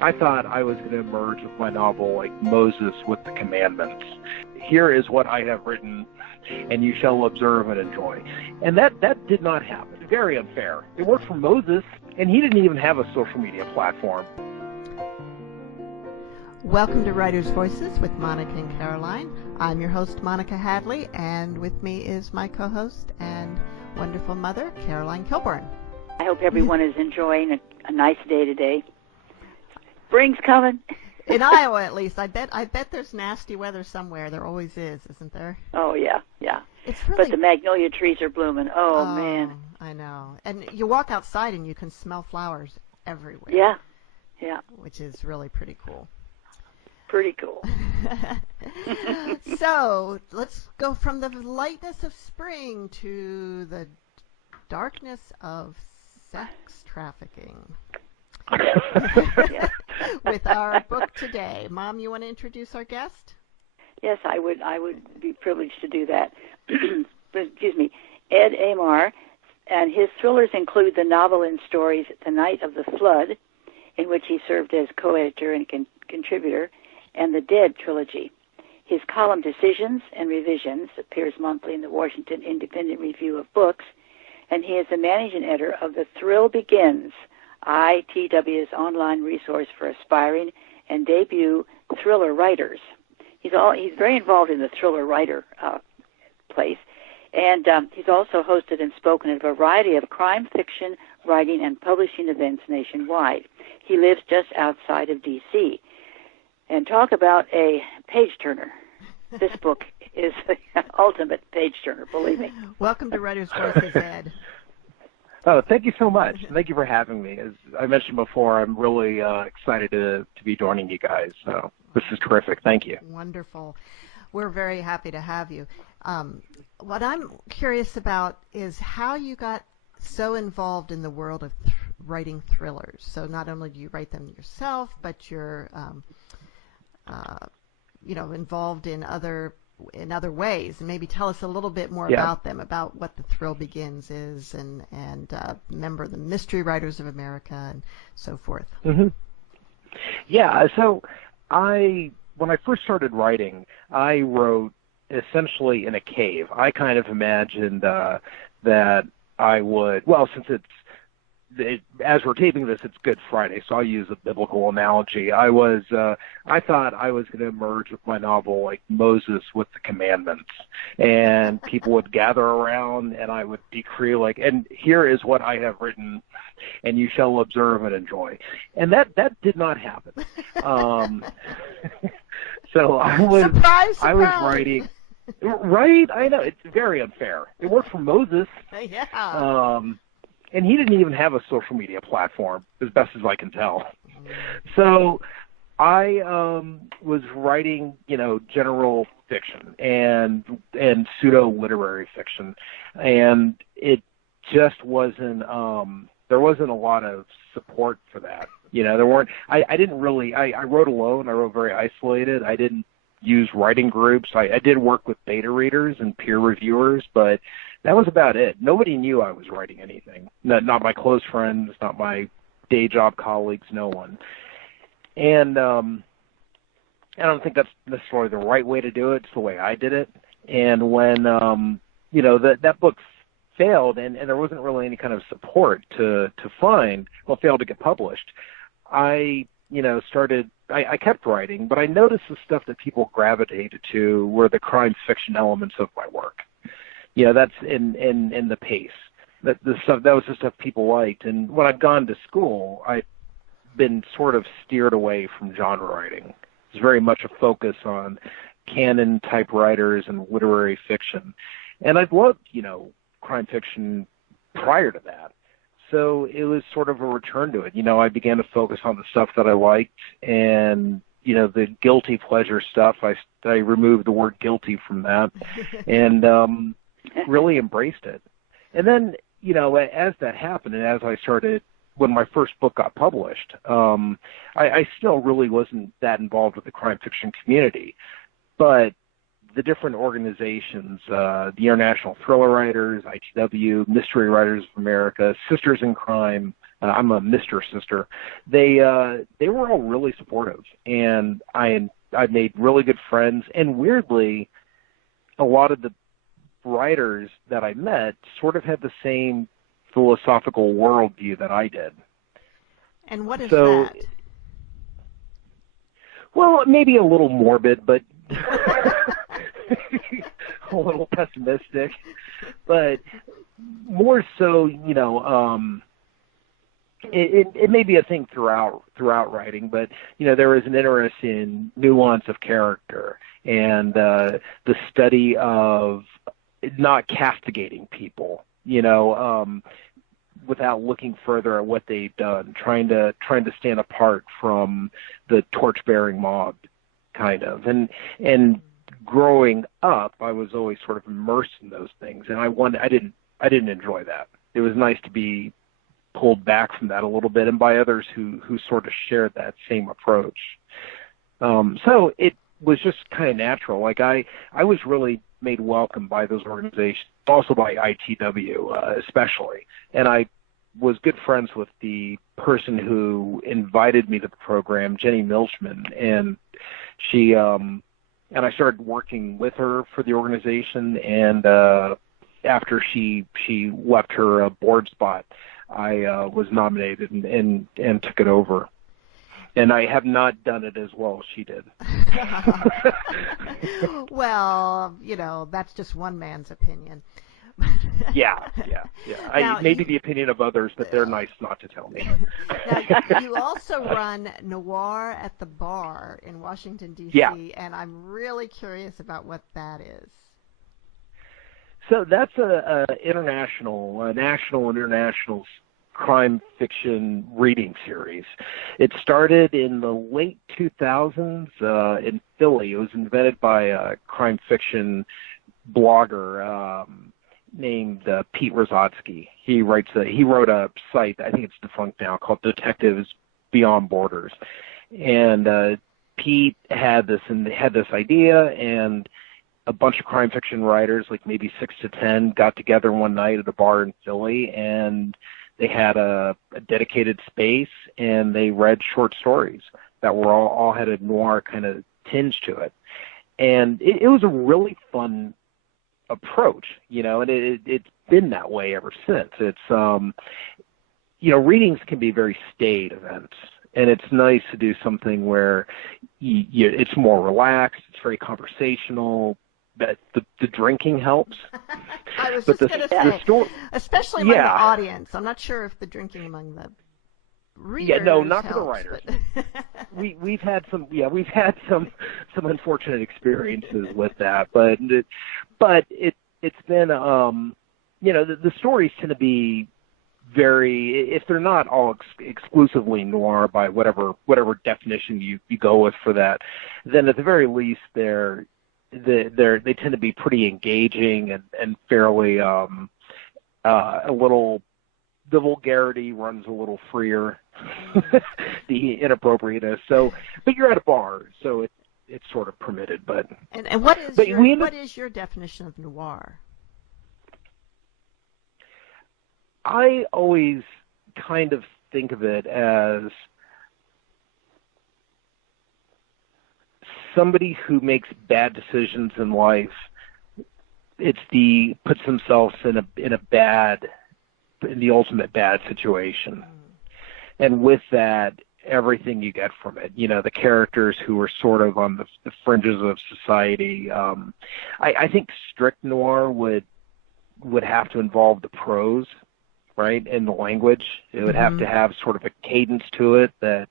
I thought I was going to emerge with my novel like Moses with the commandments. Here is what I have written, and you shall observe and enjoy. And that did not happen. Very unfair. It worked for Moses, and he didn't even have a social media platform. Welcome to Writers' Voices with Monica and Caroline. I'm your host, Monica Hadley, and with me is my co-host and wonderful mother, Caroline Kilborn. I hope everyone is enjoying a nice day today. Spring's coming. In Iowa, at least. I bet there's nasty weather somewhere. There always is, isn't there? Oh, yeah. It's really... But the magnolia trees are blooming. Oh, man. I know. And you walk outside and you can smell flowers everywhere. Yeah. Which is really pretty cool. Pretty cool. So let's go from the lightness of spring to the darkness of sex trafficking. With our book today. Mom, you want to introduce our guest? Yes, I would be privileged to do that. Excuse me. Ed Aymar, and his thrillers include the novel and stories The Night of the Flood, in which he served as co-editor and contributor, and the Dead trilogy. His column Decisions and Revisions appears monthly in the Washington Independent Review of Books, and he is the managing editor of The Thrill Begins, ITW's online resource for aspiring and debut thriller writers. He's very involved in the thriller writer place, and he's also hosted and spoken at a variety of crime fiction writing and publishing events nationwide. He lives just outside of D.C. And talk about a page-turner. This book is the ultimate page-turner, believe me. Welcome to Writers' Voices, Ed. Oh, thank you so much. Thank you for having me. As I mentioned before, I'm really excited to be joining you guys. So this is terrific. Thank you. Wonderful. We're very happy to have you. What I'm curious about is how you got so involved in the world of writing thrillers. So not only do you write them yourself, but you're involved in other ways, and maybe tell us a little bit more about them, about what The Thrill Begins is, and member of the Mystery Writers of America, and so forth. Mm-hmm. Yeah. So when I first started writing, I wrote essentially in a cave. I kind of imagined that I would, as we're taping this, it's Good Friday, so I'll use a biblical analogy. I thought I was going to emerge with my novel like Moses with the commandments, and people would gather around, and I would decree and here is what I have written, and you shall observe and enjoy. And that did not happen. So I was writing. Right? I know. It's very unfair. It worked for Moses. Yeah. And he didn't even have a social media platform, as best as I can tell. So I was writing, general fiction and pseudo-literary fiction, and it just wasn't. There wasn't a lot of support for that. There weren't. I didn't really. I wrote alone. I wrote very isolated. I didn't use writing groups. I did work with beta readers and peer reviewers, but that was about it. Nobody knew I was writing anything. Not my close friends, not my day job colleagues, no one. And I don't think that's necessarily the right way to do it. It's the way I did it. And when, that book failed and there wasn't really any kind of support to failed to get published, I kept writing, but I noticed the stuff that people gravitated to were the crime fiction elements of my work. That's in the pace. That was the stuff people liked. And when I'd gone to school, I'd been sort of steered away from genre writing. It's very much a focus on canon type writers and literary fiction. And I'd loved, crime fiction prior to that. So it was sort of a return to it. I began to focus on the stuff that I liked, and the guilty pleasure stuff. I removed the word guilty from that, and really embraced it. And then, as that happened, and as I started, when my first book got published, I still really wasn't that involved with the crime fiction community, but the different organizations, the International Thriller Writers, ITW, Mystery Writers of America, Sisters in Crime, I'm a Mr. Sister. They were all really supportive, and I made really good friends. And weirdly, a lot of the writers that I met sort of had the same philosophical worldview that I did. And what is that? Well, maybe a little morbid, but a little pessimistic, but more so, it may be a thing throughout writing, but there is an interest in nuance of character and the study of not castigating people, without looking further at what they've done, trying to stand apart from the torch-bearing mob, kind of. And growing up, I was always sort of immersed in those things, and I didn't enjoy that. It was nice to be pulled back from that a little bit, and by others who sort of shared that same approach. So it was just kind of natural. Like I was really made welcome by those organizations, also by ITW especially, and I was good friends with the person who invited me to the program, Jenny Milchman, and she and I started working with her for the organization, and after she left her board spot, I was nominated and took it over. And I have not done it as well as she did. Well, that's just one man's opinion. Yeah. Now, maybe the opinion of others, but they're nice not to tell me. Now, you also run Noir at the Bar in Washington, D.C., and I'm really curious about what that is. So that's a national and international crime fiction reading series. It started in the late 2000s in Philly. It was invented by a crime fiction blogger named Pete Rozotsky. He wrote a site, I think it's defunct now, called Detectives Beyond Borders. And Pete had this idea, and a bunch of crime fiction writers, like maybe 6 to 10, got together one night at a bar in Philly, and they had a dedicated space, and they read short stories that were all had a noir kind of tinge to it. And it was a really fun approach, and it's been that way ever since. It's, readings can be very staid events, and it's nice to do something where it's more relaxed, it's very conversational. That the drinking helps. I was just going to say, especially among the audience. I'm not sure if the drinking among the readers. Yeah, no, not helps, for the writers. We've had some unfortunate experiences with that, but it's been the stories tend to be very, if they're not all exclusively noir by whatever definition you go with for that, then at the very least they tend to be pretty engaging and fairly a little, the vulgarity runs a little freer, the inappropriateness. So, but you're at a bar, so it's sort of permitted. But what is your definition of noir? I always kind of think of it as somebody who makes bad decisions in life. Puts themselves in the ultimate bad situation, and with that, everything you get from it. The characters who are sort of on the fringes of society. I think strict noir would have to involve the prose, right, and the language. It would have to have sort of a cadence to it that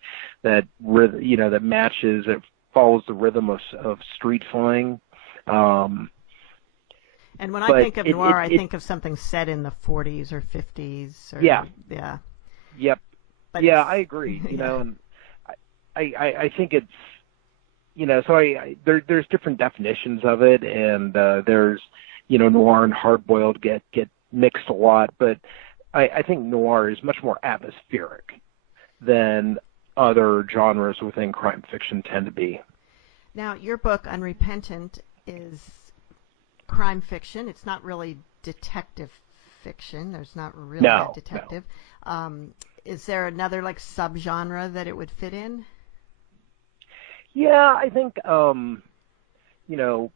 matches it. Follows the rhythm of street slang. And when I think of noir, I think of something set in the 40s or 50s. Yeah. Yep. But I agree. And I think it's, so there's different definitions of it, and there's, noir and hard-boiled get mixed a lot, but I think noir is much more atmospheric than other genres within crime fiction tend to be. Now, your book, Unrepentant, is crime fiction. It's not really detective fiction. There's not really a detective. is there another like subgenre that it would fit in? Yeah, I think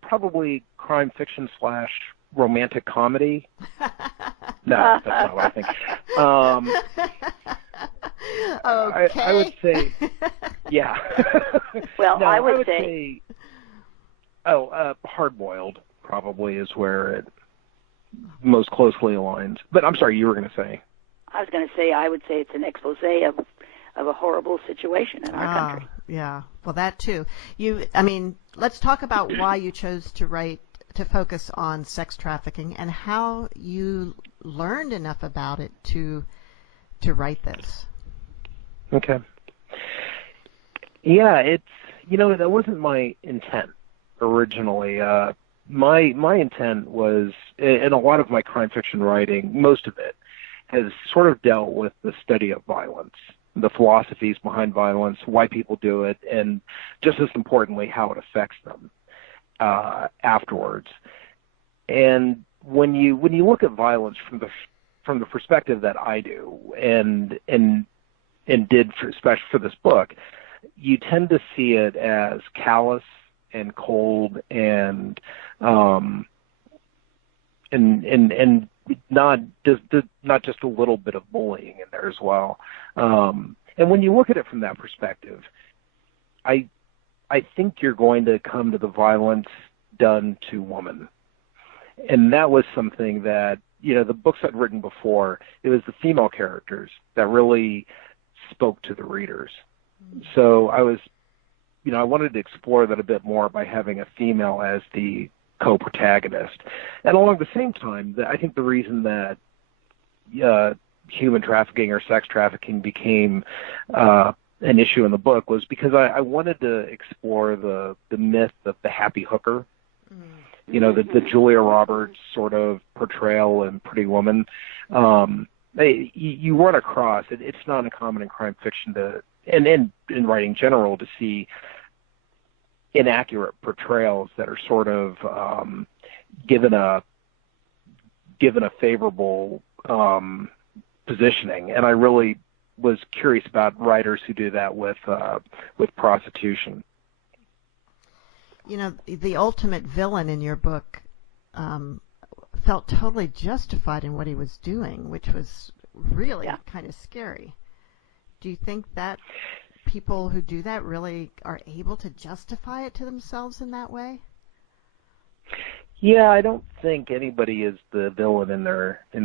probably crime fiction / romantic comedy. No, that's not what I think. Okay. I would say, yeah. Well, no, I would say hard-boiled probably is where it most closely aligns. But I'm sorry, you were going to say. I was going to say I would say it's an expose of a horrible situation in our country. Yeah. Well, that too. Let's talk about why you chose to focus on sex trafficking and how you learned enough about it to write this. Okay. Yeah, that wasn't my intent originally. My intent was, in a lot of my crime fiction writing, most of it has sort of dealt with the study of violence, the philosophies behind violence, why people do it, and just as importantly, how it affects them afterwards. And when you look at violence from the perspective that I do, and did especially for this book, you tend to see it as callous and cold and not just a little bit of bullying in there as well. And when you look at it from that perspective, I think you're going to come to the violence done to women. And that was something that, the books I'd written before, it was the female characters that really spoke to the readers. So I wanted to explore that a bit more by having a female as the co-protagonist. And along the same time, I think the reason that human trafficking or sex trafficking became an issue in the book was because I wanted to explore the myth of the happy hooker. The Julia Roberts sort of portrayal in Pretty Woman. You run across it. It's not uncommon in crime fiction and in writing general to see inaccurate portrayals that are sort of given a favorable positioning. And I really was curious about writers who do that with prostitution. The ultimate villain in your book felt totally justified in what he was doing, which was really kind of scary. Do you think that people who do that really are able to justify it to themselves in that way? Yeah, I don't think anybody is the villain in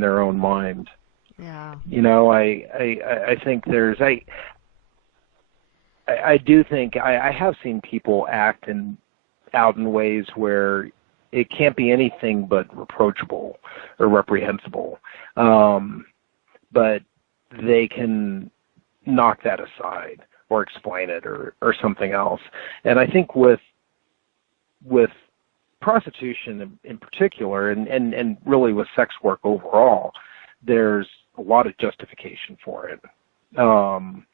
their own mind. Yeah. I think there's I do think I have seen people act out in ways where it can't be anything but reproachable or reprehensible. But they can knock that aside or explain it or something else. And I think with prostitution in particular and really with sex work overall, there's a lot of justification for it. And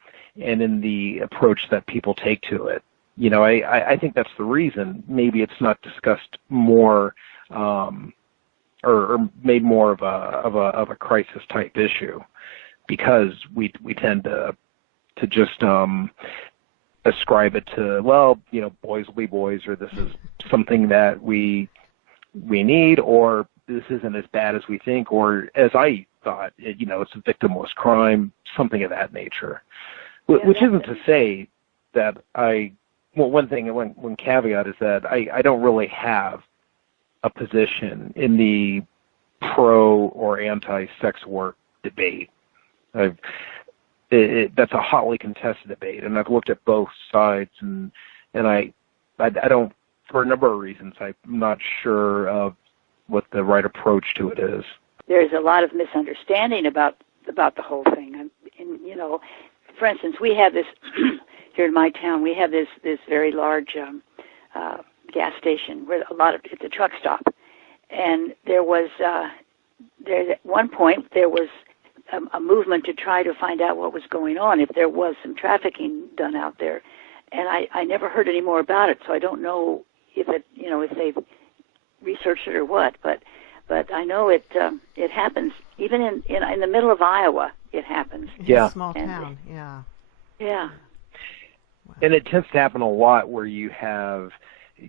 in the approach that people take to it. I think that's the reason maybe it's not discussed more or made more of a crisis type issue, because we tend to just ascribe it to, boys will be boys, or this is something that we need, or this isn't as bad as we think, or as I thought, it's a victimless crime, something of that nature. Which isn't to say that one caveat is that I don't really have a position in the pro or anti-sex work debate. That's a hotly contested debate, and I've looked at both sides, and I don't, for a number of reasons, I'm not sure of what the right approach to it is. There's a lot of misunderstanding about the whole thing. And for instance, we have this here in my town. We have this very large gas station where it's a truck stop, and there at one point there was a movement to try to find out what was going on, if there was some trafficking done out there, and I never heard any more about it, so I don't know if they've researched it or what, but I know it happens even in the middle of Iowa. it happens. Yeah. Small town, yeah. Yeah. Wow. And it tends to happen a lot where you have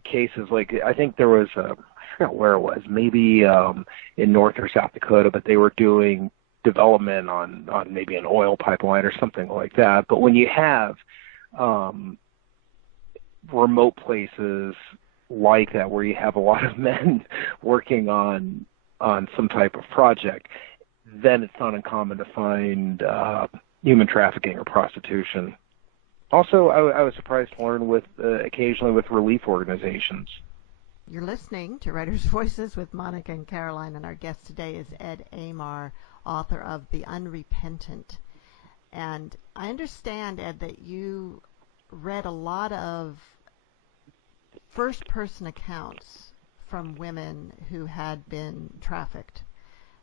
cases like, I think there was I forgot where it was, maybe in North or South Dakota, but they were doing development on maybe an oil pipeline or something like that. But when you have remote places like that where you have a lot of men working on some type of project, then it's not uncommon to find human trafficking or prostitution. Also, I was surprised to learn occasionally with relief organizations. You're listening to Writers' Voices with Monica and Caroline, and our guest today is Ed Aymar, author of The Unrepentant. And I understand, Ed, that you read a lot of first-person accounts from women who had been trafficked.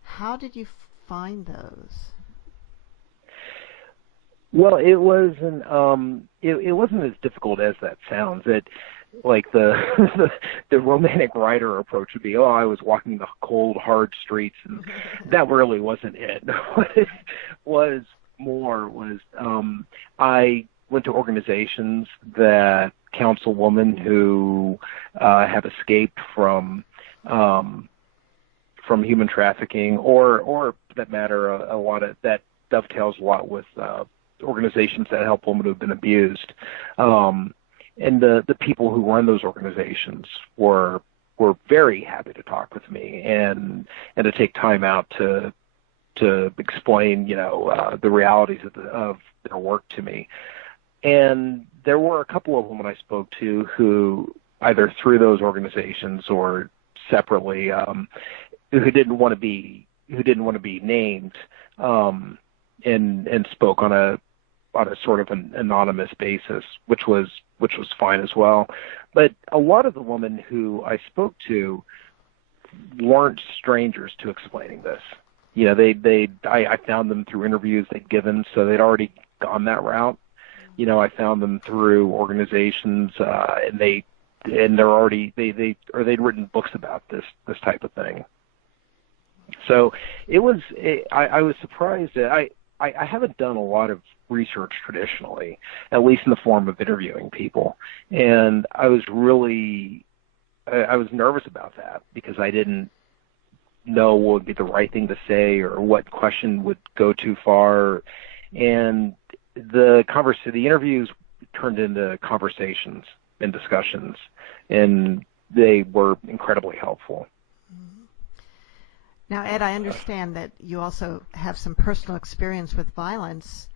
How did you find those? Well, it wasn't as difficult as that sounds. It like the the romantic writer approach would be, oh, I was walking the cold, hard streets, and that really wasn't it. What it was more was I went to organizations that counsel women who have escaped from human trafficking, or for that matter, a lot of that dovetails a lot with organizations that help women who have been abused. And the people who run those organizations were very happy to talk with me and to take time out to explain, the realities of their work to me. And there were a couple of women I spoke to who, either through those organizations or separately, who didn't want to be named, and spoke on a sort of an anonymous basis, which was fine as well. But a lot of the women who I spoke to weren't strangers to explaining this. I found them through interviews they'd given, so they'd already gone that route. I found them through organizations, and they'd written books about this type of thing. So I was surprised that I haven't done a lot of research traditionally, at least in the form of interviewing people. And I was nervous about that because I didn't know what would be the right thing to say or what question would go too far. And the interviews turned into conversations and discussions, and they were incredibly helpful. Now, Ed, I understand that you also have some personal experience with violence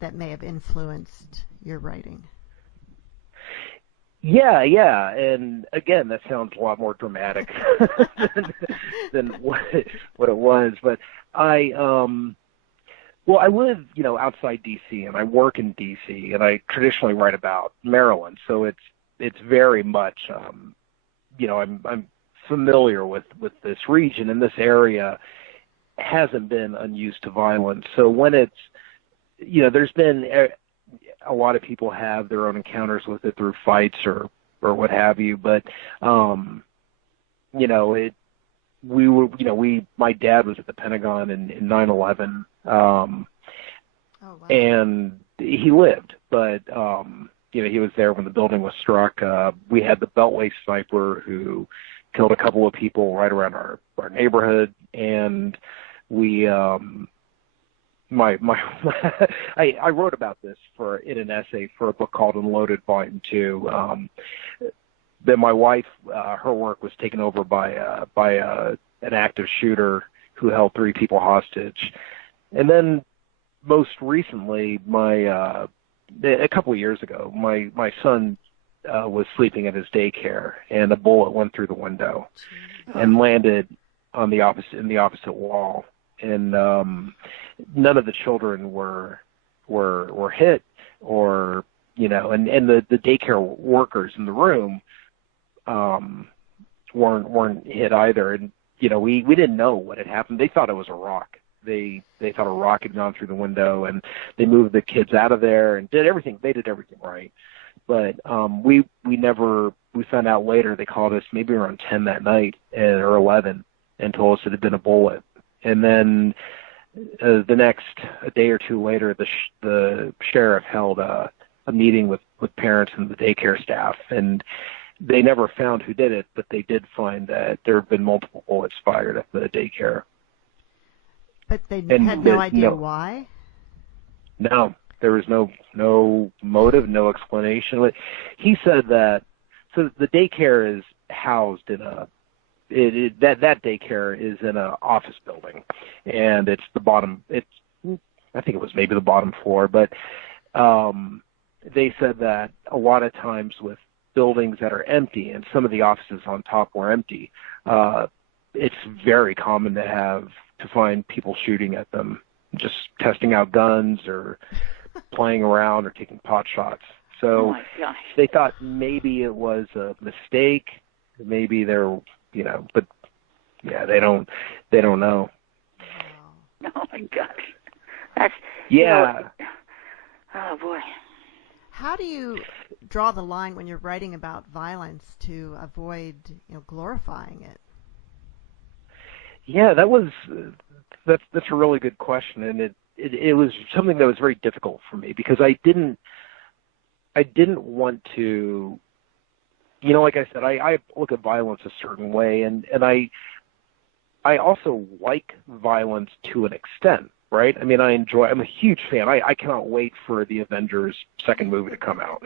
that may have influenced your writing. Yeah, and again, that sounds a lot more dramatic than what it was. But I live, outside D.C. and I work in D.C. and I traditionally write about Maryland, so it's very much, I'm familiar with this region, and this area hasn't been unused to violence. So when it's, there's been a lot of people have their own encounters with it through fights or what have you, but my dad was at the Pentagon in 9/11, wow. and he lived, but he was there when the building was struck. We had the Beltway sniper who killed a couple of people right around our neighborhood, and we I wrote about this in an essay for a book called Unloaded Volume 2. Then my wife, her work was taken over by an active shooter who held 3 people hostage, and then most recently, a couple of years ago, my son was sleeping at his daycare, and a bullet went through the window and landed in the opposite wall. And none of the children were hit, or and the daycare workers in the room weren't hit either. And we didn't know what had happened. They thought it was a rock. They thought a rock had gone through the window, and they moved the kids out of there and did everything. They did everything right. But we found out later. They called us maybe around 10 that night or 11 and told us it had been a bullet. And then a day or two later, the sheriff held a meeting with parents and the daycare staff, and they never found who did it, but they did find that there had been multiple bullets fired at the daycare. But they had no idea why? No, there was no motive, no explanation. He said that, so the daycare is housed in that daycare is in an office building, and it's the bottom, I think it was maybe the bottom floor, but they said that a lot of times with buildings that are empty, and some of the offices on top were empty, it's very common to find people shooting at them, just testing out guns or playing around or taking pot shots. So they thought maybe it was a mistake, maybe they're, but yeah, they don't know. Oh my gosh, that's oh boy. How do you draw the line when you're writing about violence to avoid, glorifying it? Yeah, that's a really good question, and it was something that was very difficult for me because I didn't want to, like I said, I look at violence a certain way, and I also like violence to an extent, right? I mean, I'm a huge fan. I cannot wait for the Avengers second movie to come out.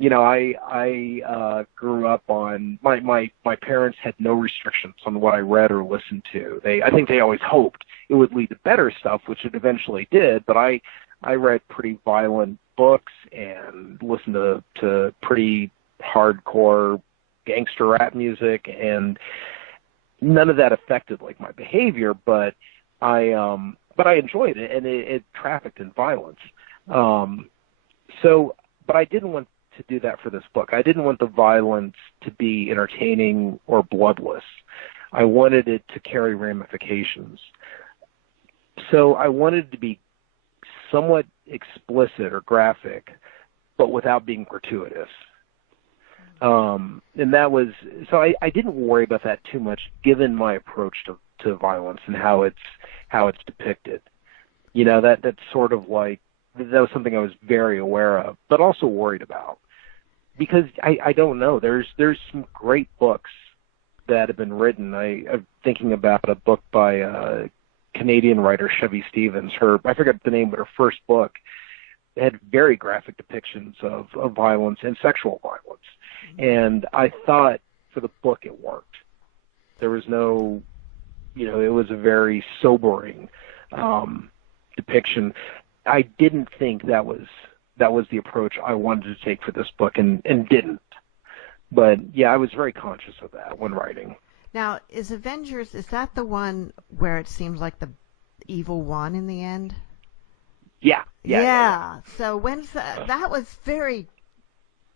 I grew up on, my parents had no restrictions on what I read or listened to. I think they always hoped it would lead to better stuff, which it eventually did, but I read pretty violent books and listened to pretty hardcore gangster rap music, and none of that affected my behavior, but I enjoyed it, and it trafficked in violence. But I didn't want to do that for this book. I didn't want the violence to be entertaining or bloodless. I wanted it to carry ramifications. So I wanted it to be somewhat explicit or graphic, but without being gratuitous. And that was, so I didn't worry about that too much, given my approach to violence and how it's depicted. That's sort of that was something I was very aware of, but also worried about, because I don't know. There's some great books that have been written. I'm thinking about a book by Canadian writer Chevy Stevens. I forget the name, but her first book had very graphic depictions of violence and sexual violence. And I thought for the book it worked. There was no, it was a very sobering depiction. I didn't think that was the approach I wanted to take for this book, and didn't. But yeah, I was very conscious of that when writing. Now, is that the one where it seems like the evil won in the end? Yeah. So when's that was very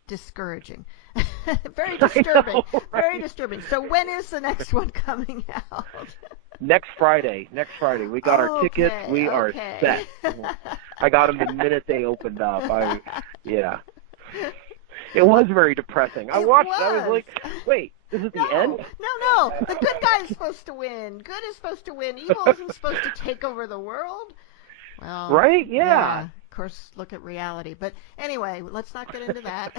discouraging. Very disturbing. Very disturbing. So when is the next one coming out? Next Friday. We got our tickets. We are set. I got them the minute they opened up. It was very depressing. I watched it. I was like, wait, this is the end? No. The good guy is supposed to win. Good is supposed to win. Evil isn't supposed to take over the world. Well, right? Yeah. Of course, look at reality. But anyway, let's not get into that.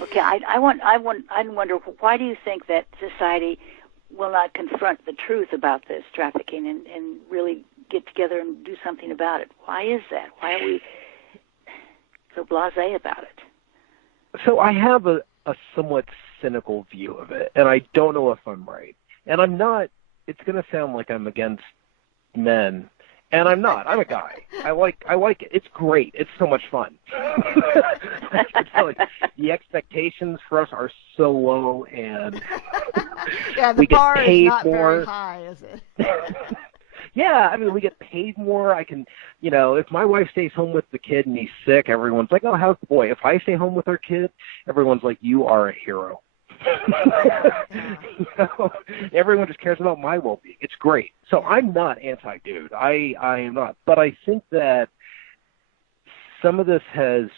Okay, I wonder, why do you think that society will not confront the truth about this trafficking and really get together and do something about it? Why is that? Why are we so blasé about it? So I have a somewhat cynical view of it, and I don't know if I'm right. And I'm not. It's going to sound like I'm against men, and I'm not. I'm a guy. I like it. It's great. It's so much fun. The expectations for us are so low, and the we get bar paid is not more. very high, is it? Yeah, I mean, we get paid more. I can, if my wife stays home with the kid and he's sick, everyone's like, oh, how's the boy? If I stay home with our kid, everyone's like, you are a hero. Everyone just cares about my well-being. It's great. So I'm not anti-dude. I am not. But I think that some of this has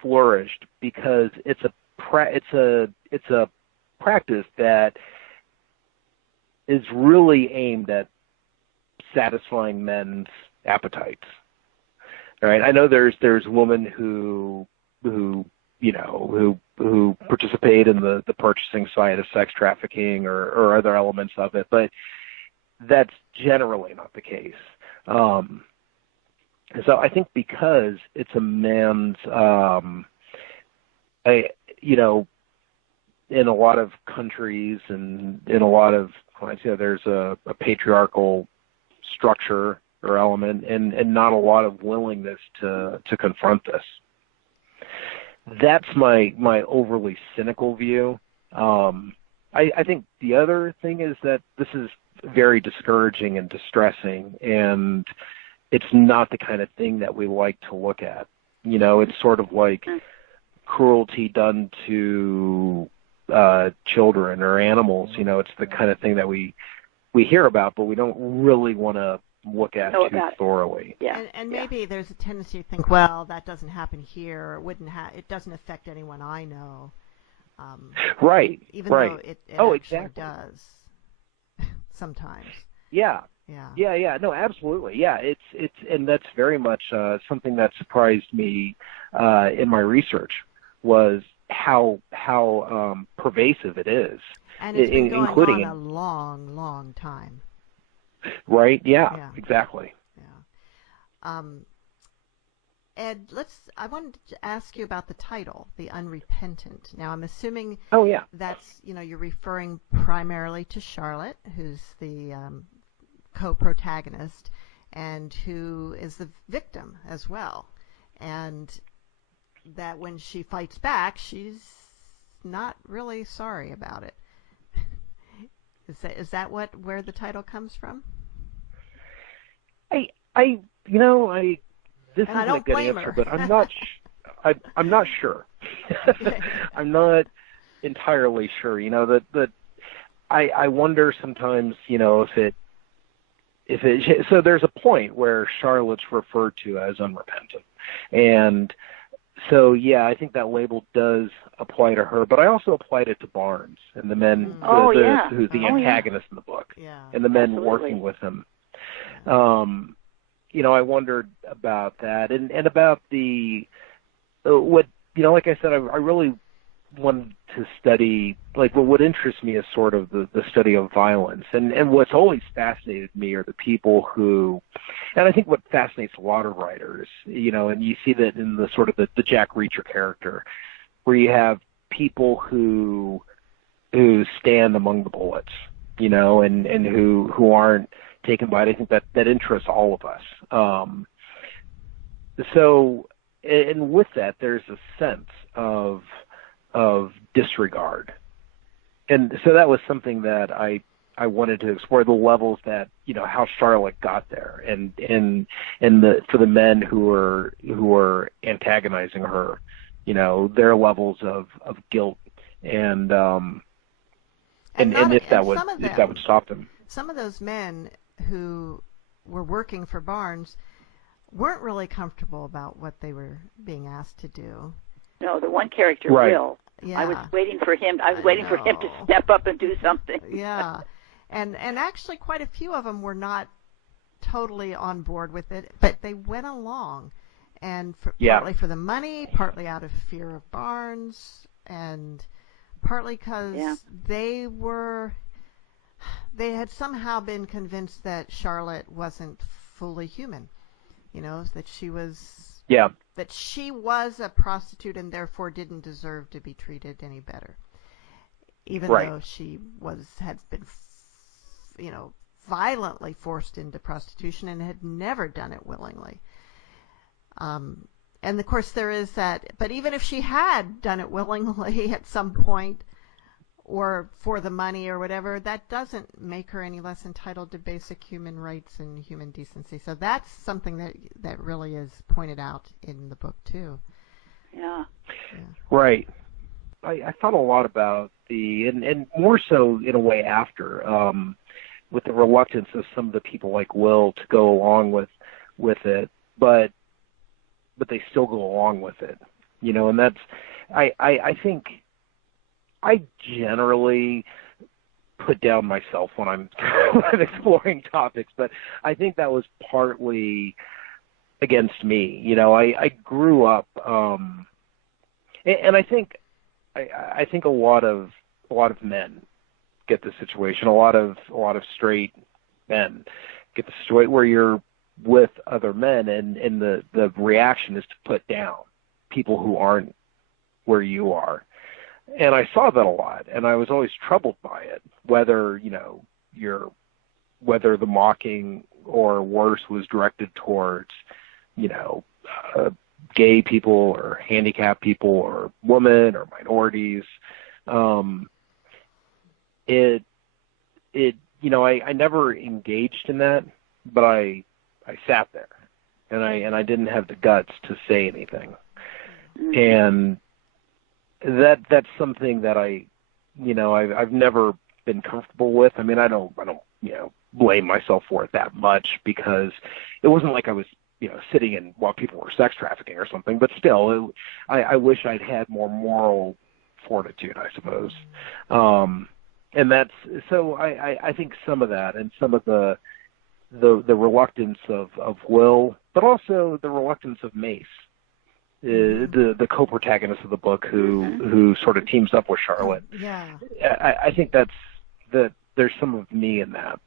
flourished because it's a practice that is really aimed at satisfying men's appetites. All right. I know there's women who participate in the purchasing side of sex trafficking or other elements of it, but that's generally not the case. So I think because it's a man's, in a lot of countries and in a lot of, there's a patriarchal structure or element and not a lot of willingness to confront this. That's my overly cynical view. I think the other thing is that this is very discouraging and distressing, and it's not the kind of thing that we like to look at. It's sort of like cruelty done to children or animals. It's the kind of thing that we hear about, but we don't really want to look at too thoroughly. Yeah. And maybe there's a tendency to think, well, that doesn't happen here. It doesn't affect anyone I know. Right. Even though it exactly does sometimes. Yeah. Yeah. No, absolutely. Yeah. It's and that's very much something that surprised me in my research was how pervasive it is. And it's been going including on a long, long time. Right? Yeah. Exactly. Yeah. Ed, I wanted to ask you about the title, The Unrepentant. Now, I'm assuming that's, you're referring primarily to Charlotte, who's the co-protagonist and who is the victim as well. And that when she fights back, she's not really sorry about it. Is that where the title comes from? This isn't a good answer, but I'm not. I'm not sure. I'm not entirely sure. That I wonder sometimes. If it. So there's a point where Charlotte's referred to as unrepentant, and so I think that label does apply to her. But I also applied it to Barnes and the men, who's the antagonist in the book, and the men working with him. I wondered about that and about like I said, I really wanted to study, like, what interests me is sort of the study of violence. And what's always fascinated me are the people who, and I think what fascinates a lot of writers, and you see that in the sort of the Jack Reacher character, where you have people who stand among the bullets, and who aren't taken by it. I think that interests all of us. And with that, there's a sense of disregard, and so that was something that I wanted to explore, the levels that how Charlotte got there, and for the men who were antagonizing her, their levels of guilt and if that would stop them. Some of those men who were working for Barnes weren't really comfortable about what they were being asked to do. No, the one character, right. Will. Yeah. I was waiting for him to step up and do something. Yeah. And actually quite a few of them were not totally on board with it, but they went along, and partly for the money, partly out of fear of Barnes, and partly because they had somehow been convinced that Charlotte wasn't fully human, that she was that she was a prostitute and therefore didn't deserve to be treated any better, even though she had been violently forced into prostitution and had never done it willingly. And of course there is that, but even if she had done it willingly at some point, or for the money or whatever, that doesn't make her any less entitled to basic human rights and human decency. So that's something that really is pointed out in the book too. Yeah. Right. I thought a lot about and more so in a way after, with the reluctance of some of the people like Will to go along with it, but they still go along with it, and that's, I think I generally put down myself when I'm when I'm exploring topics, but I think that was partly against me. You know, I grew up, and I think a lot of men get this situation. A lot of straight men get the situation where you're with other men, and the reaction is to put down people who aren't where you are. And I saw that a lot, and I was always troubled by it, whether the mocking or worse was directed towards, gay people or handicapped people or women or minorities. I never engaged in that, but I sat there, and I didn't have the guts to say anything. And that's something that I've never been comfortable with. I mean, I don't blame myself for it that much, because it wasn't like I was sitting in while people were sex trafficking or something, but still, I wish I'd had more moral fortitude, I suppose. And that's so. I think some of that, and some of the reluctance of Will, but also the reluctance of Mace, the co-protagonist of the book, who sort of teams up with Charlotte. Yeah. I think that there's some of me in that.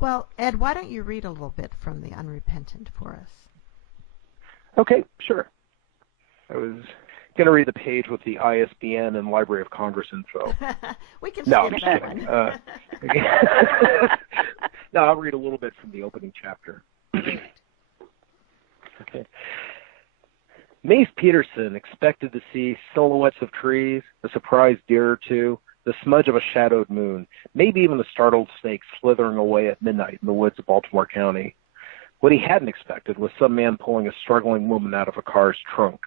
Well, Ed, why don't you read a little bit from the Unrepentant for us? Okay, sure. I was going to read the page with the ISBN and Library of Congress info. We can No, skip I'm just that kidding. one. No, I'll read a little bit from the opening chapter. Okay. Mace Peterson expected to see silhouettes of trees, a surprised deer or two, the smudge of a shadowed moon, maybe even a startled snake slithering away at midnight in the woods of Baltimore County. What he hadn't expected was some man pulling a struggling woman out of a car's trunk.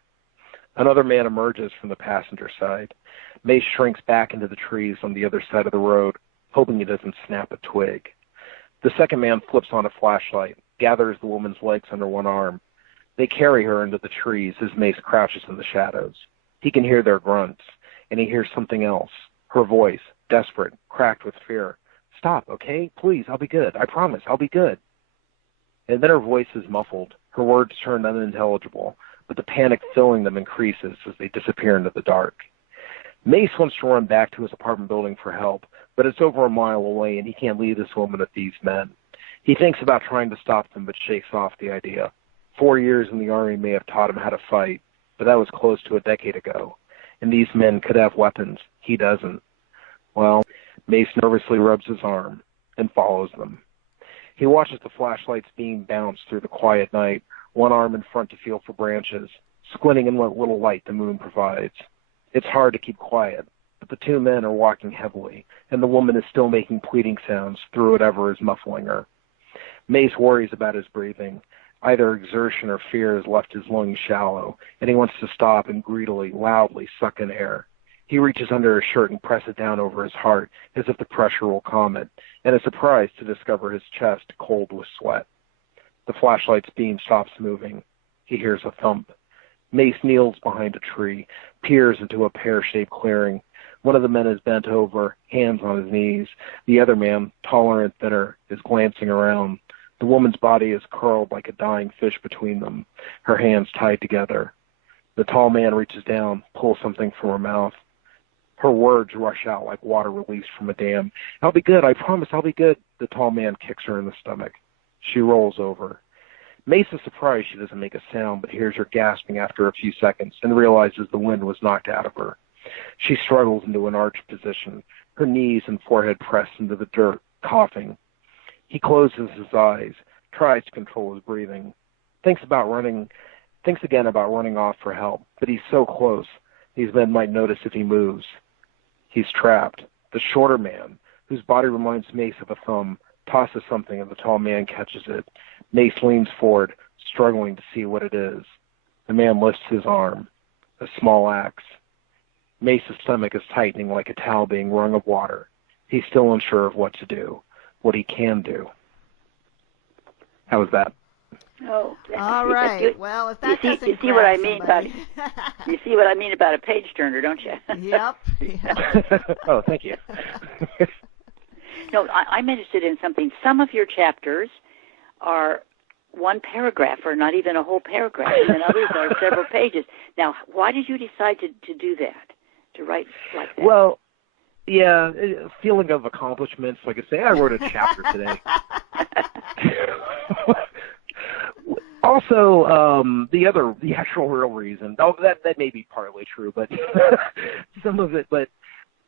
Another man emerges from the passenger side. Mace shrinks back into the trees on the other side of the road, hoping he doesn't snap a twig. The second man flips on a flashlight, gathers the woman's legs under one arm. They carry her into the trees as Mace crouches in the shadows. He can hear their grunts, and he hears something else. Her voice, desperate, cracked with fear. "Stop, okay? Please, I'll be good. I promise, I'll be good." And then her voice is muffled. Her words turn unintelligible, but the panic filling them increases as they disappear into the dark. Mace wants to run back to his apartment building for help, but it's over a mile away, and he can't leave this woman with these men. He thinks about trying to stop them, but shakes off the idea. 4 years in the Army may have taught him how to fight, but that was close to a decade ago. And these men could have weapons. He doesn't. Well, Mace nervously rubs his arm and follows them. He watches the flashlight's beam bounce through the quiet night, one arm in front to feel for branches, squinting in what little light the moon provides. It's hard to keep quiet, but the two men are walking heavily, and the woman is still making pleading sounds through whatever is muffling her. Mace worries about his breathing. Either exertion or fear has left his lungs shallow, and he wants to stop and greedily, loudly suck in air. He reaches under his shirt and presses it down over his heart, as if the pressure will calm it, and is surprised to discover his chest cold with sweat. The flashlight's beam stops moving. He hears a thump. Mace kneels behind a tree, peers into a pear-shaped clearing. One of the men is bent over, hands on his knees. The other man, taller and thinner, is glancing around. The woman's body is curled like a dying fish between them, her hands tied together. The tall man reaches down, pulls something from her mouth. Her words rush out like water released from a dam. "I'll be good, I promise I'll be good." The tall man kicks her in the stomach. She rolls over. Mace is surprised she doesn't make a sound, but hears her gasping after a few seconds and realizes the wind was knocked out of her. She struggles into an arched position, her knees and forehead pressed into the dirt, coughing. He closes his eyes, tries to control his breathing, thinks again about running off for help, but he's so close, these men might notice if he moves. He's trapped. The shorter man, whose body reminds Mace of a thumb, tosses something and the tall man catches it. Mace leans forward, struggling to see what it is. The man lifts his arm, a small axe. Mace's stomach is tightening like a towel being wrung of water. He's still unsure of what to do, what he can do. How was that? Oh, all right. Well, if that doesn't you see what I mean somebody. you see what I mean about a page turner, don't you? Yep. Oh, thank you. No, I'm interested in something. Some of your chapters are one paragraph or not even a whole paragraph, and then others are several pages. Now, why did you decide to do that, to write like that? Well, yeah, a feeling of accomplishments. Like I say, I wrote a chapter today. Also, the actual real reason, that may be partly true, but some of it, but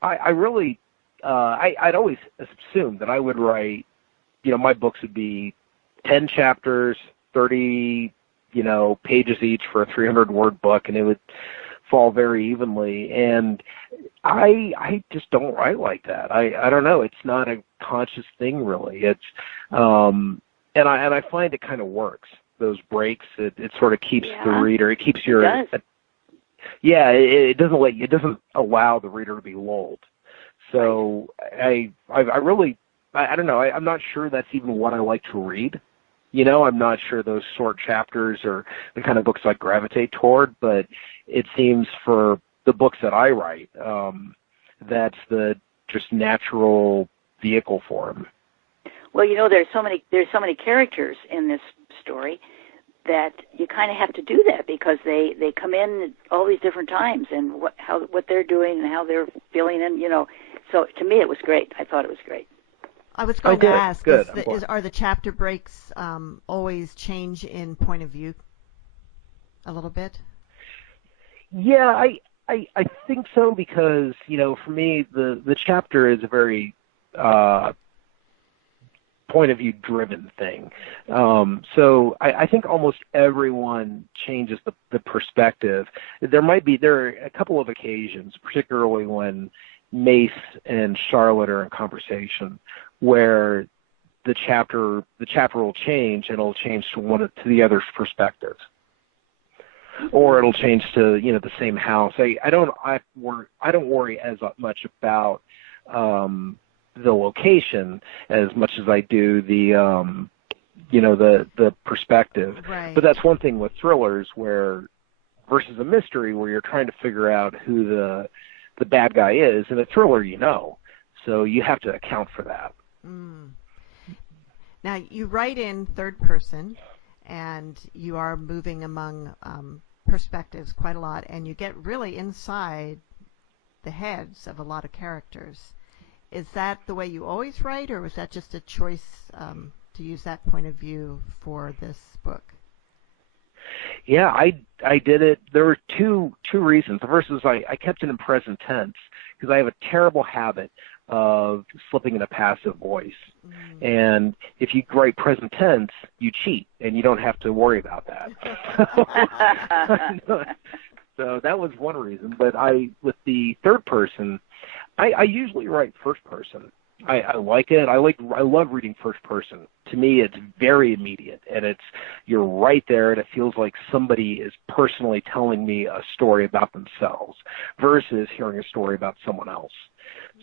I really, I'd always assumed that I would write, my books would be 10 chapters, 30, pages each for a 300-word book, and it would fall very evenly. And I just don't write like that. I don't know. It's not a conscious thing, really. It's, and I find it kind of works. Those breaks, it sort of keeps the reader. It keeps your. It does. It doesn't allow the reader to be lulled. So I really, I don't know. I'm not sure that's even what I like to read. I'm not sure those short chapters are the kind of books I gravitate toward, but it seems for the books that I write, that's the just natural vehicle for them. Well, there's so many characters in this story that you kind of have to do that because they come in all these different times and what they're doing and how they're feeling, and so to me it was great. I thought it was great. I was going to ask, good. Are the chapter breaks always change in point of view a little bit? Yeah, I think so because, for me, the chapter is a very point of view driven thing. So I think almost everyone changes the perspective. There are a couple of occasions, particularly when Mace and Charlotte are in conversation, where the chapter will change, and it'll change to the other's perspective, or it'll change to the same house. I don't worry as much about the location as much as I do the perspective. Right. But that's one thing with thrillers versus a mystery where you're trying to figure out who the bad guy is. In a thriller, so you have to account for that. Mm. Now, you write in third person, and you are moving among perspectives quite a lot, and you get really inside the heads of a lot of characters. Is that the way you always write, or was that just a choice to use that point of view for this book? Yeah, I did it. There were two reasons. The first was I kept it in present tense because I have a terrible habit of slipping in a passive voice. Mm. And if you write present tense, you cheat, and you don't have to worry about that. So that was one reason. But with the third person, I usually write first person. I like it. I love reading first person. To me, it's very immediate, and you're right there, and it feels like somebody is personally telling me a story about themselves versus hearing a story about someone else.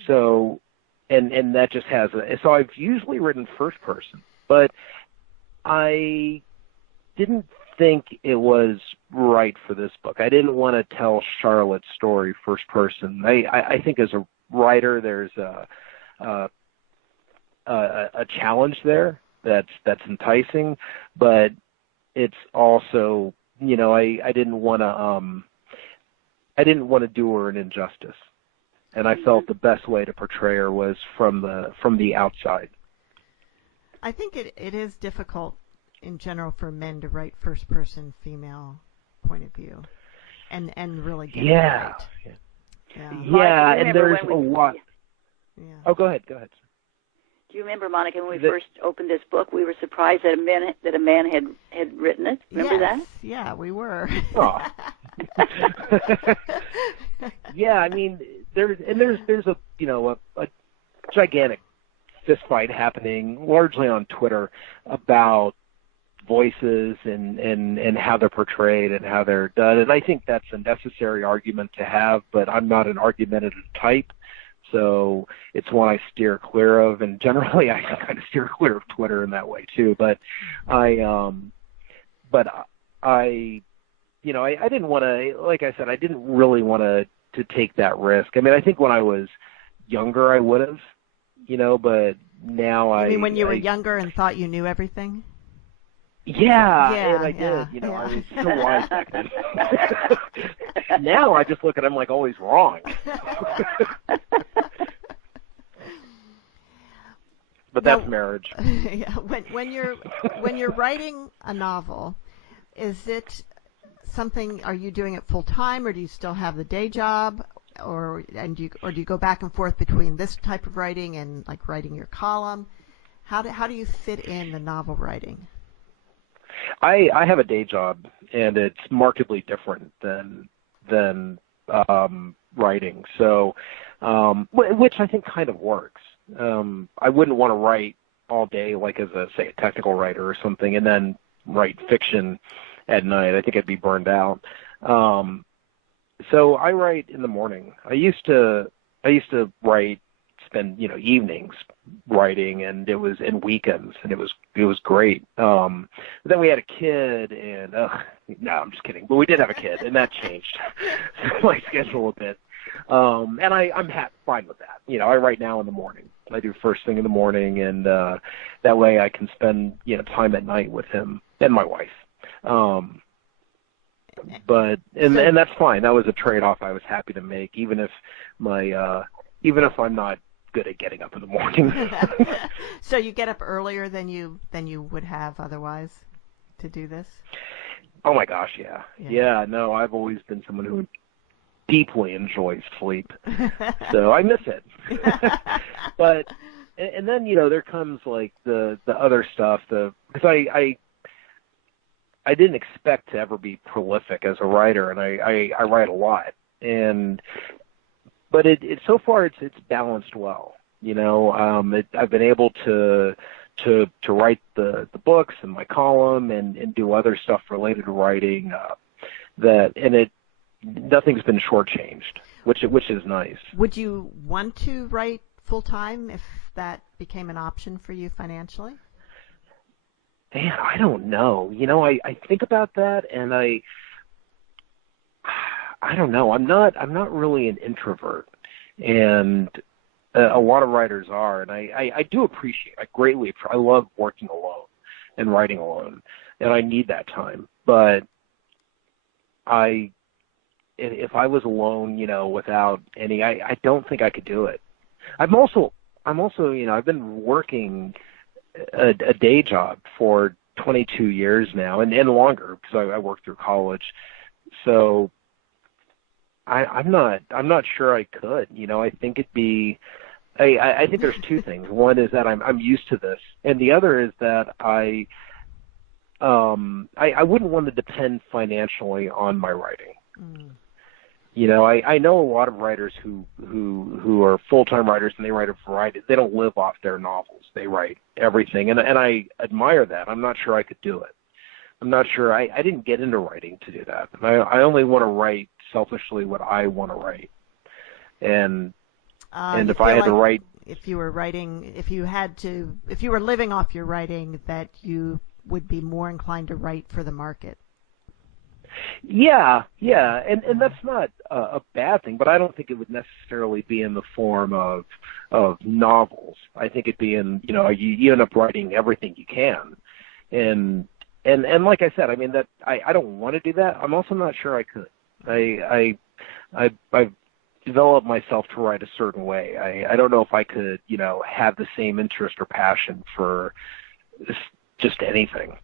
So, and that just has so I've usually written first person, but I didn't think it was right for this book. I didn't want to tell Charlotte's story first person. I think as a writer, there's a challenge there that's enticing, but it's also, I didn't want to do her an injustice, and I felt the best way to portray her was from the outside. I think it is difficult in general for men to write first person female point of view and really get it right. Yeah, and there's a lot. Yeah. Oh, go ahead. Do you remember, Monica, when we first opened this book, we were surprised that a man had written it? Remember that? Yeah, we were. Oh. Yeah, I mean, there's a gigantic fist fight happening largely on Twitter about voices and how they're portrayed and how they're done, and I think that's a necessary argument to have, but I'm not an argumentative type. So it's one I steer clear of, and generally I kind of steer clear of Twitter in that way too. But but I didn't want to, like I said, I didn't really want to take that risk. I mean, I think when I was younger, I would have, but now You mean when you were younger and thought you knew everything? Yeah, Yeah, and I yeah, did. yeah. I was so wise back then. Now I just look at him like always wrong. But that's marriage. Yeah. When you're writing a novel, is it something? Are you doing it full time, or do you still have the day job, or do you go back and forth between this type of writing and like writing your column? How do you fit in the novel writing? I have a day job, and it's markedly different than writing. So, which I think kind of works. I wouldn't want to write all day, like as a technical writer or something, and then write fiction at night. I think I'd be burned out. So I write in the morning. I used to spend evenings writing, and it was in weekends, and it was great. Then we had a kid, and no, I'm just kidding. But we did have a kid, and that changed my schedule a bit. And I'm fine with that. I write now in the morning. I do first thing in the morning, and that way I can spend time at night with him and my wife. But that's fine. That was a trade-off I was happy to make, even if I'm not good at getting up in the morning. So you get up earlier than you would have otherwise to do this? Oh my gosh, yeah. Yeah, no, I've always been someone who deeply enjoys sleep. So I miss it. But and then there comes like the other stuff, because I didn't expect to ever be prolific as a writer, and I write a lot, but it so far it's balanced well. I've been able to write the books and my column and do other stuff related to writing, nothing's been shortchanged, which is nice. Would you want to write full time if that became an option for you financially? Man, I don't know. I think about that, and I don't know. I'm not really an introvert, and a lot of writers are, and I do appreciate. I love working alone and writing alone, and I need that time. But if I was alone, without any, I don't think I could do it. I'm also, I've been working a day job for 22 years now, and longer, because I worked through college. So I'm not sure I could. I think it'd be. I think there's two things. One is that I'm used to this, and the other is that I wouldn't want to depend financially on my writing. Mm. I know a lot of writers who are full-time writers, and they write a variety. They don't live off their novels. They write everything, and I admire that. I'm not sure I could do it. I'm not sure. I didn't get into writing to do that. I only want to write selfishly what I want to write. And if I had to write, if you were living off your writing, that you would be more inclined to write for the market. Yeah, and that's not a bad thing, but I don't think it would necessarily be in the form of novels. I think it'd be in, you end up writing everything you can, and like I said, I mean, that I don't want to do that. I'm also not sure I could. I've developed myself to write a certain way. I don't know if I could, have the same interest or passion for just anything.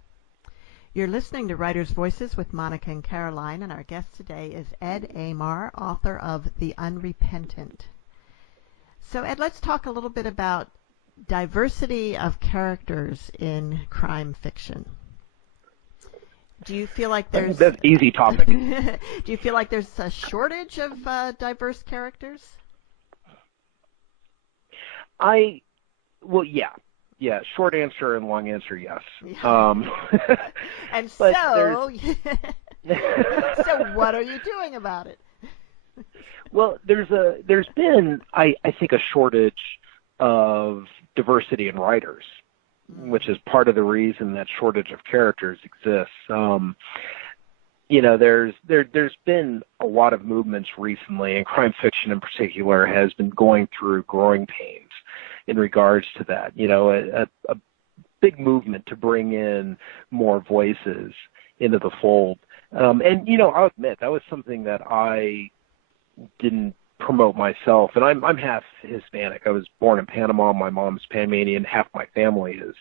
You're listening to Writers' Voices with Monica and Caroline, and our guest today is Ed Aymar, author of The Unrepentant. So, Ed, let's talk a little bit about diversity of characters in crime fiction. Do you feel like there's... That's an easy topic. Do you feel like there's a shortage of diverse characters? Well, yeah. Yeah, short answer and long answer, yes. Yeah. And so, so what are you doing about it? Well, there's been, I think, a shortage of diversity in writers. which is part of the reason that shortage of characters exists. You know, there's been a lot of movements recently, and crime fiction in particular has been going through growing pains in regards to that. You know, a big movement to bring in more voices into the fold. And, you know, I'll admit that was something that I didn't promote myself. And I'm half Hispanic. I was born in Panama. My mom's Panamanian. Half my family is.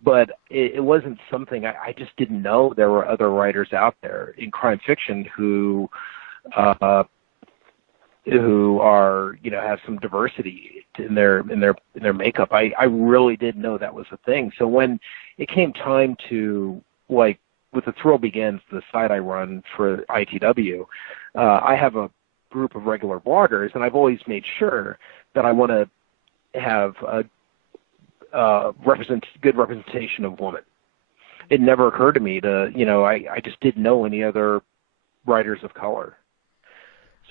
But it wasn't something I just didn't know there were other writers out there in crime fiction who are, you know, have some diversity in their makeup. I really didn't know that was a thing. So when it came time to, like, with The Thrill Begins, the site I run for ITW, I have a group of regular bloggers, and I've always made sure that I want to have a good representation of women. It never occurred to me to, you know, I just didn't know any other writers of color.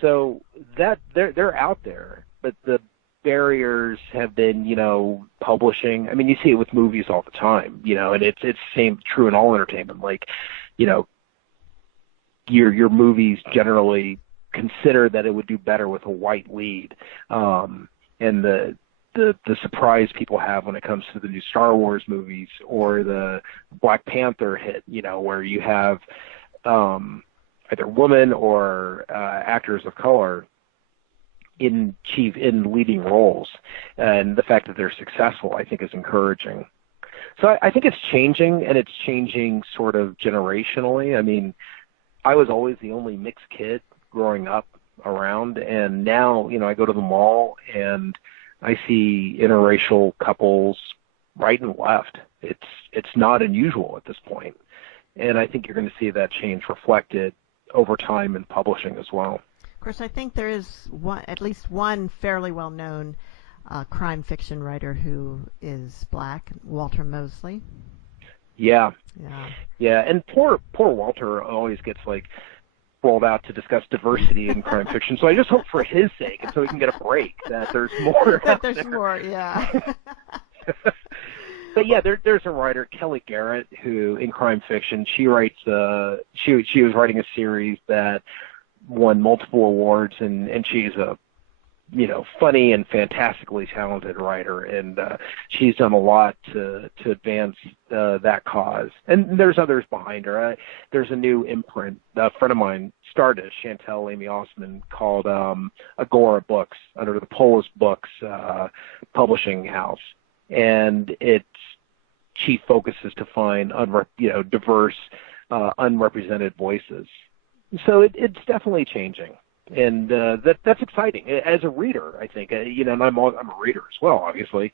So that they're out there, but the barriers have been, you know, publishing. I mean, you see it with movies all the time, you know, and it's same true in all entertainment. Like, you know, your movies generally consider that it would do better with a white lead, and the surprise people have when it comes to the new Star Wars movies or the Black Panther hit, you know, where you have either women or actors of color in leading roles, and the fact that they're successful, I think, is encouraging. So I think it's changing, and it's changing sort of generationally. I mean, I was always the only mixed kid growing up around, and now, you know, I go to the mall and I see interracial couples right and left. It's not unusual at this point, and I think you're going to see that change reflected over time in publishing as well. Of course, I think there is at least one fairly well-known crime fiction writer who is black, Walter Mosley. Yeah. And poor Walter always gets, like, rolled out to discuss diversity in crime fiction. So I just hope for his sake, and so he can get a break, that there's more. That there's more, yeah. But yeah, there's a writer, Kelly Garrett, who in crime fiction, she writes. She was writing a series that won multiple awards, and she's a, you know, funny and fantastically talented writer, and she's done a lot to advance that cause. And there's others behind her. There's a new imprint a friend of mine started, Chantel Amy Osman, called Agora Books, under the Polis Books publishing house, and its chief focus is to find diverse, unrepresented voices. So it's definitely changing. And that's exciting as a reader. I think you know, and I'm a reader as well. Obviously,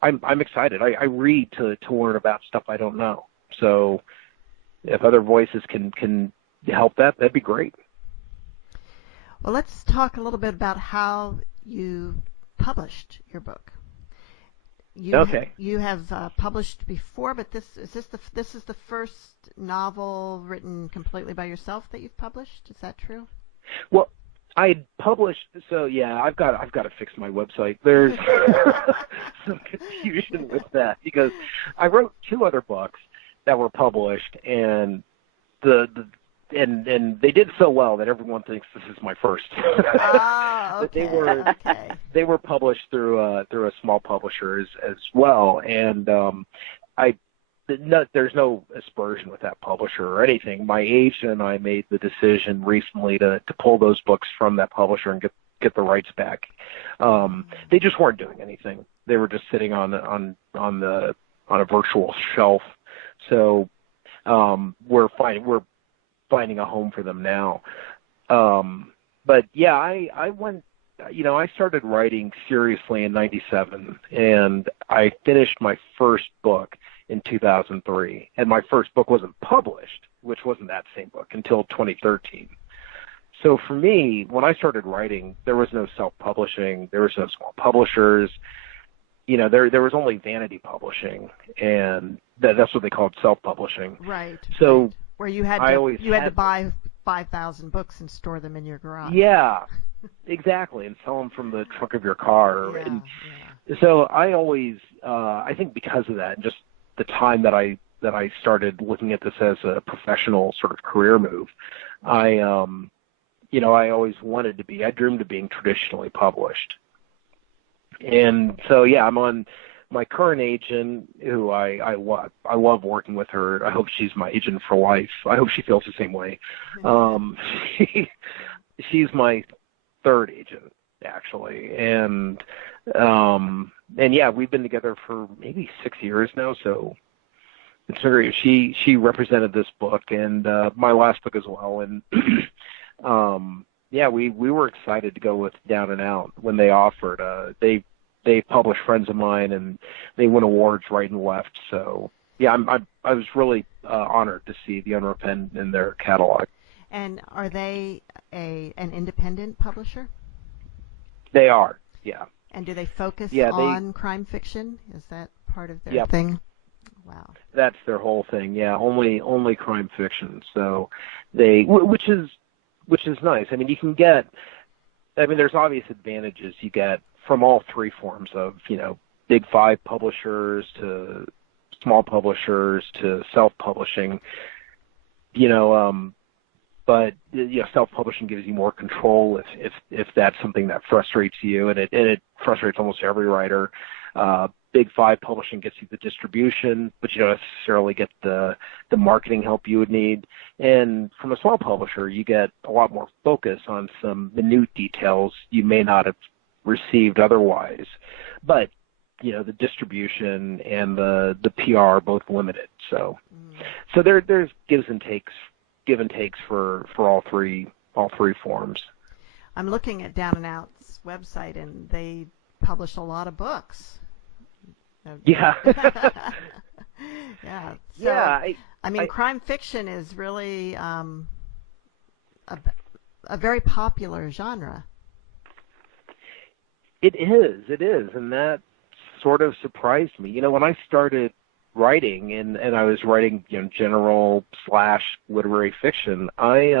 I'm excited. I read to learn about stuff I don't know. So if other voices can help that'd be great. Well, let's talk a little bit about how you published your book. You have published before, but this is the first novel written completely by yourself that you've published. Is that true? Well, I published, so yeah, I've got to fix my website. There's some confusion with that, because I wrote 2 other books that were published, and and they did so well that everyone thinks this is my first. Oh, okay. They were published through a small publisher as well, and there's no aspersion with that publisher or anything. My agent and I made the decision recently to pull those books from that publisher and get the rights back. They just weren't doing anything. They were just sitting on a virtual shelf. So we're finding a home for them now. But yeah, I went. You know, I started writing seriously in '97, and I finished my first book in 2003. And my first book wasn't published, which wasn't that same book, until 2013. So for me, when I started writing, there was no self-publishing. There was no small publishers. You know, there was only vanity publishing, and that's what they called self-publishing. Right. So where you had to buy 5,000 books and store them in your garage. Yeah. Exactly, and sell them from the trunk of your car. Yeah, And So I always, I think because of that, just the time that I started looking at this as a professional sort of career move, I always wanted to be. I dreamed of being traditionally published, and so yeah, I'm on my current agent, who I love working with her. I hope she's my agent for life. I hope she feels the same way. She's my third agent, actually, and yeah, we've been together for maybe 6 years now. So it's very. She represented this book and my last book as well, and yeah, we were excited to go with Down and Out when they offered. They published friends of mine, and they win awards right and left. So yeah, I was really honored to see the Unrepentant in their catalog. And are they an independent publisher? They are, yeah. And do they focus Yeah, on crime fiction? Is that part of their thing? Wow. That's their whole thing. Yeah, only crime fiction. So which is nice. I mean, you can get. I mean, there's obvious advantages you get from all three forms of, big five publishers to small publishers to self-publishing. But self-publishing gives you more control if that's something that frustrates you, and it frustrates almost every writer. Big five publishing gets you the distribution, but you don't necessarily get the marketing help you would need. And from a small publisher, you get a lot more focus on some minute details you may not have received otherwise. But the distribution and the PR are both limited. So there's give and takes for all three forms. I'm looking at Down and Out's website, and they publish a lot of books. Yeah. Yeah. So, yeah. I mean, crime fiction is really a very popular genre. It is, and that sort of surprised me. When I started writing, and I was writing, general / literary fiction, I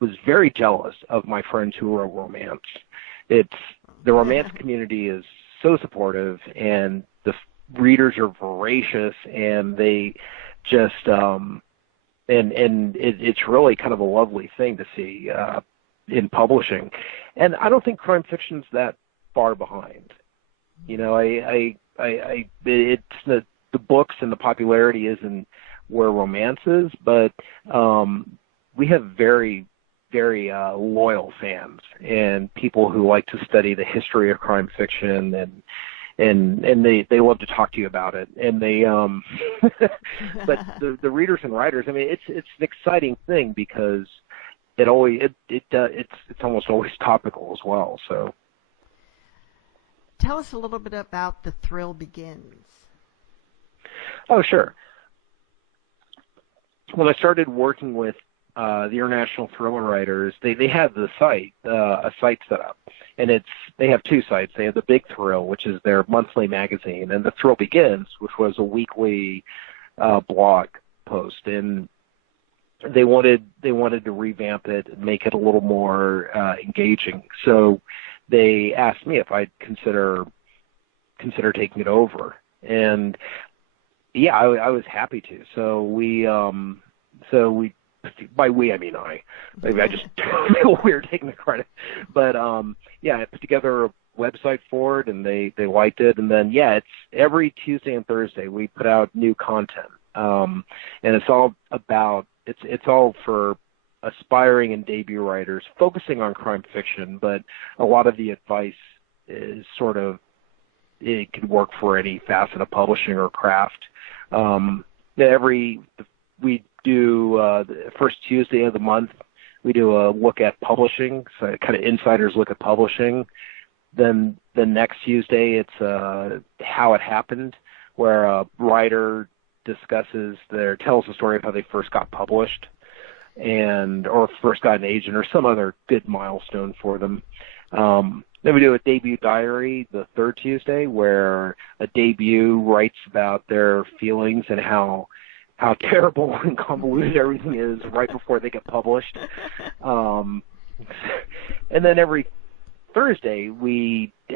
was very jealous of my friends who wrote romance. The romance community is so supportive, and the readers are voracious, and they just it's really kind of a lovely thing to see in publishing. And I don't think crime fiction's that far behind. It's the books and the popularity isn't where romance is, but we have very, very loyal fans and people who like to study the history of crime fiction, and they love to talk to you about it. And they but the readers and writers, I mean, it's an exciting thing because it's almost always topical as well. So tell us a little bit about The Thrill Begins. Oh, sure. When I started working with the International Thriller Writers, they had a site set up, and they have two sites. They have the Big Thrill, which is their monthly magazine, and The Thrill Begins, which was a weekly blog post, and they wanted to revamp it and make it a little more engaging. So they asked me if I'd consider taking it over, and yeah, I was happy to. So we by we I mean I. Maybe I just feel weird taking the credit, but yeah, I put together a website for it, and they liked it, and then yeah, it's every Tuesday and Thursday we put out new content, and it's all about it's all for aspiring and debut writers, focusing on crime fiction, but a lot of the advice is sort of, it can work for any facet of publishing or craft. We do the first Tuesday of the month, we do a look at publishing, so kind of insider's look at publishing. Then the next Tuesday, it's how it happened, where a writer tells the story of how they first got published, or first got an agent, or some other good milestone for them. Then we do a debut diary the third Tuesday, where a debut writes about their feelings and how terrible and convoluted everything is right before they get published. And then every Thursday,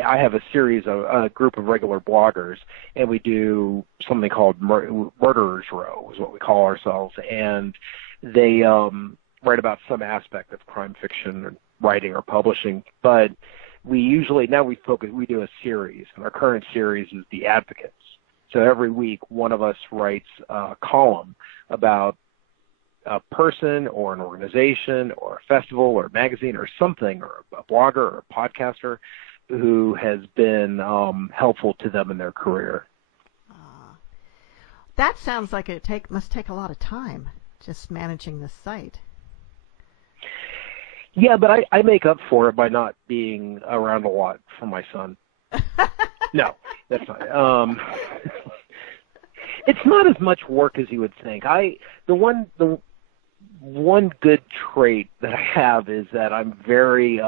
I have a group of regular bloggers, and we do something called Murderers Row is what we call ourselves, and they write about some aspect of crime fiction writing or publishing, but we do a series, and our current series is The Advocates. So every week, one of us writes a column about a person or an organization or a festival or a magazine or something, or a blogger or a podcaster who has been helpful to them in their career. That sounds like it must take a lot of time, just managing this site. Yeah, but I make up for it by not being around a lot for my son. No, that's not. It's not as much work as you would think. The one good trait that I have is that I'm very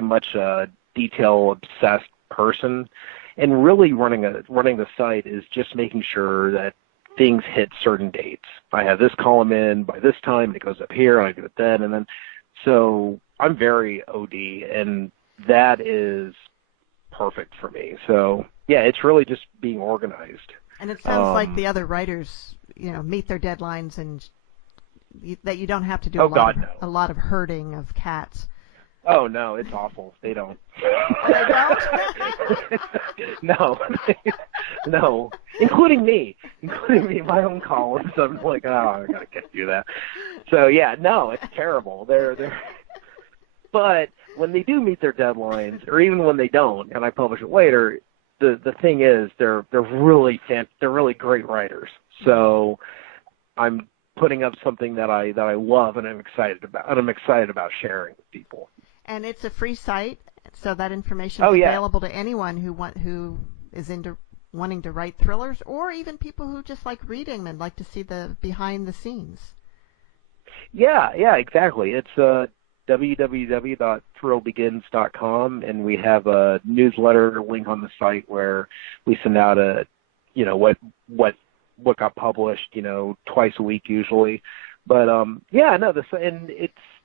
much a detail obsessed person, and really running the site is just making sure that things hit certain dates. I have this column in by this time, and it goes up here, and I do it then, and then. So I'm very OD, and that is perfect for me. So yeah, it's really just being organized. And it sounds like the other writers, meet their deadlines, and that you don't have to do a lot of herding of cats. Oh no, it's awful. They don't. They don't? No, including me, my own columns. I'm like, I gotta get through that. So yeah, no, it's terrible. They're. But when they do meet their deadlines, or even when they don't, and I publish it later, the thing is they're really great writers. So I'm putting up something that I love and I'm excited about sharing with people. And it's a free site, so that information is available to anyone who is into wanting to write thrillers, or even people who just like reading and like to see the behind the scenes. Yeah, exactly. It's www.thrillbegins.com, and we have a newsletter link on the site where we send out what got published, twice a week usually. But and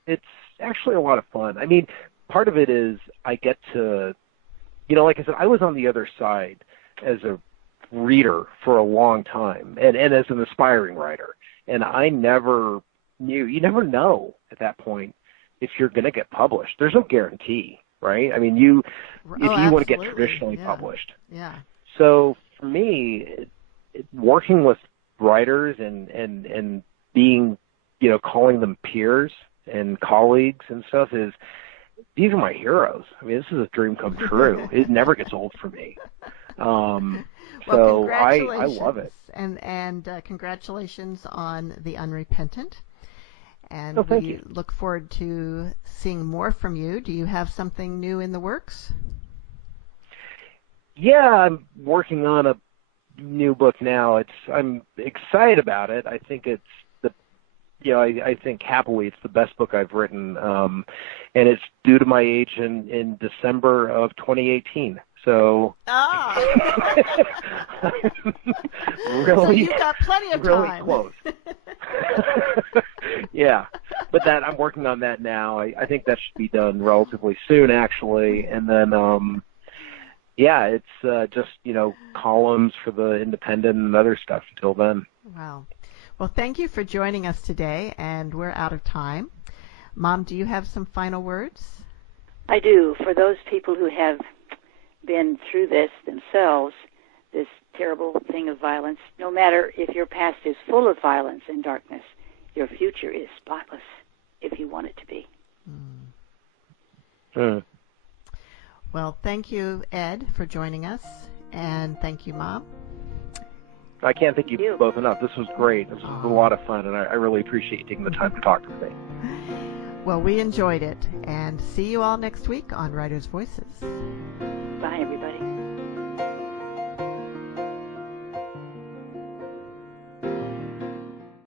it's actually a lot of fun. I mean, part of it is I get to, like I said, I was on the other side as a reader for a long time, and as an aspiring writer, and I never knew. You never know at that point if you're going to get published. There's no guarantee, right? I mean, if you want to get traditionally published. Yeah. So for me, working with writers and being, calling them peers and colleagues and stuff these are my heroes. I mean, this is a dream come true. It never gets old for me. So I love it. And congratulations on The Unrepentant. And thank we you. look forward to seeing more from you. Do you have something new in the works? Yeah, I'm working on a new book now. I'm excited about it. I think it's I think happily it's the best book I've written, and it's due to my age in December of 2018. So really, so you've got plenty of really time. Close. Yeah, but I'm working on that now. I think that should be done relatively soon, actually, and then it's just columns for the Independent and other stuff until then. Wow. Well, thank you for joining us today, and we're out of time. Mom, do you have some final words? I do. For those people who have been through this themselves, this terrible thing of violence, no matter if your past is full of violence and darkness, your future is spotless if you want it to be. Well, thank you, Ed, for joining us, and thank you, Mom. I can't thank you both enough. This was great. This was a lot of fun, and I really appreciate you taking the time to talk to me. Well, we enjoyed it, and see you all next week on Writers' Voices. Bye, everybody.